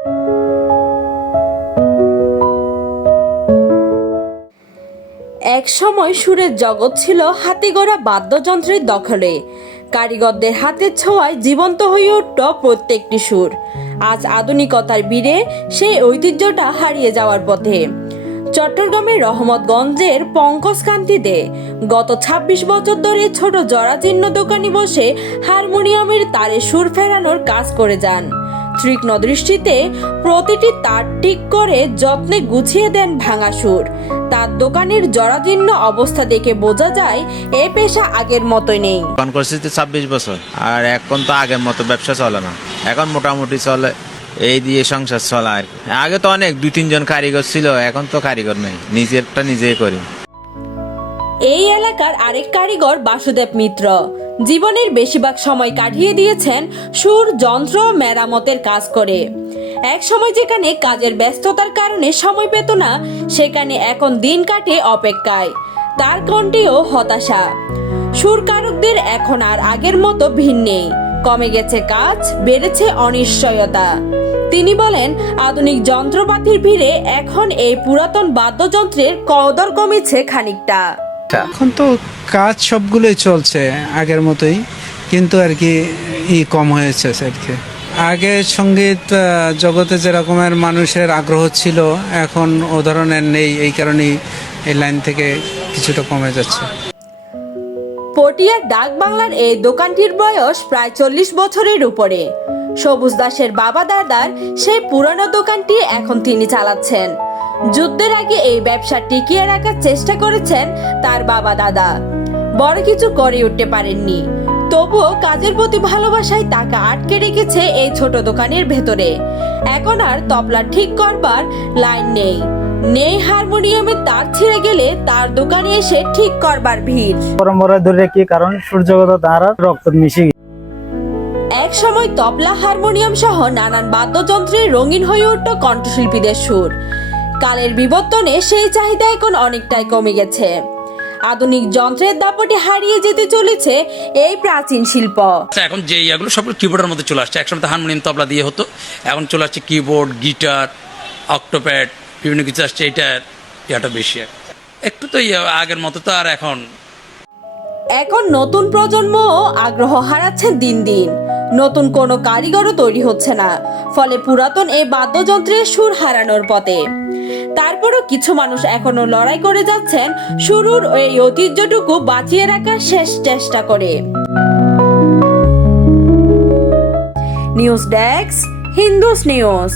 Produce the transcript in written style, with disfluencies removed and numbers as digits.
এক সময় সুরের জগৎ ছিল হাতিগড়া বাদ্যযন্ত্রের দখলে। কারিগরদের হাতের ছোঁয়ায় জীবন্ত হয়ে উঠত প্রত্যেকটি সুর। আজ আধুনিকতার ভিড়ে সেই ঐতিহ্যটা হারিয়ে যাওয়ার পথে। চট্টগ্রামের রহমতগঞ্জের পঙ্কজকান্তিতে গত ২৬ বছর ধরে ছোট জরাজীর্ণ দোকানে বসে হারমোনিয়ামের তারে সুর ফেরানোর কাজ করে যান। তীক্ষ্ণ দৃষ্টিতে প্রতিটি তার ঠিক করে যত্নে গুছিয়ে দেন ভাঙা সুর। তার দোকানের জরাজীর্ণ অবস্থা দেখে বোঝা যায় এ পেশা আগের মতোই নেই। দোকান করছি ২৬ বছর, আর এখন তো আগের মতো ব্যবসা চলে না। এখন মোটামুটি চলে, এই দিয়ে সংসার চলা। আর আগে তো অনেক ২-৩ জন কারিগর ছিল, এখন তো কারিগর নেই, নিজেরটা নিজেই করি। এই এলাকার আরেক কারিগর বাসুদেব মিত্র জীবনের বেশিরভাগ সময় কাটিয়ে দিয়েছেন সুর যন্ত্র মেরামতের কাজ করে। এক সময় যেখানে কাজের ব্যস্ততার কারণে সময় পেত না, সেখানে এখন দিন কাটে অপেক্ষায়। তার কণ্ঠেও হতাশা। সুরকারকদের এখন আর আগের মতো ভিড় নেই, কমে গেছে কাজ, বেড়েছে অনিশ্চয়তা। তিনি বলেন, আধুনিক যন্ত্রপাতির ভিড়ে এখন এই পুরাতন বাদ্যযন্ত্রের কদর কমেছে খানিকটা। এখন তো কাজ সবগুলোই চলছে আগের মতোই, কিন্তু আর কি কম হয়েছে আর কি। আগে সঙ্গীত জগতে যে রকমের মানুষের আগ্রহ ছিল, এখন ও ধরনের নেই। এই কারণেই এই লাইন থেকে কিছুটা কমে যাচ্ছে। পটিয়ার ডাক বাংলার এই দোকানটির বয়স প্রায় ৪০ বছরের উপরে। সবুজ দাসের বাবা দাদার সেই পুরনো দোকানটি এখন তিনি চালাচ্ছেন। যুদ্ধের আগে এই ব্যবসা টিকিয়ে রাখার চেষ্টা করেছেন তার বাবা দাদা। বড় কিছু করে উঠতে পারেননি, তবুও কাজের প্রতি ভালোবাসায় তাকে আটকে রেখেছে এই ছোট দোকানের ভেতরে। এখন আর তবলা ঠিক করবার লাইন নেই, নেই হারমোনিয়ামের তার ছিঁড়ে গেলে তার দোকানে এসে ঠিক করবার ভিড়। পরম্পরা ধরে কি কারণ সূর্যগত তারা রক্ত মিশে। এক সময় তবলা, হারমোনিয়াম সহ নানান বাদ্যযন্ত্রে রঙিন হয়ে উঠত কণ্ঠশিল্পীদের সুর। কালের বিবর্তনে সেই চাহিদা এখন অনেকটাই কমে গেছে। আধুনিক যন্ত্রের দাপটে হারিয়ে যেতে চলেছে এই প্রাচীন শিল্প। এখন যে ইয়াগুলো সব কিবোর্ডের মধ্যে চলে আসছে। একসময় তো হারমোনিয়াম তবলা দিয়ে হতো, এখন চলে আসছে কিবোর্ড, গিটার, অক্টোপ্যাড, বিভিন্ন কিছু আসছে। এটা বেশি একটু তো আগের মতো তো আর এখন নতুন প্রজন্ম আগ্রহ হারাচ্ছেন দিন দিন। নতুন কোনো কারিগরও তৈরি হচ্ছে না, ফলে পুরাতন এই বাদ্যযন্ত্রের সুর হারানোর পথে। তারপরও কিছু মানুষ এখনো লড়াই করে যাচ্ছেন শুরুর এই ঐতিহ্যটুকু বাঁচিয়ে রাখার শেষ চেষ্টা করে। News desk, Hindus news.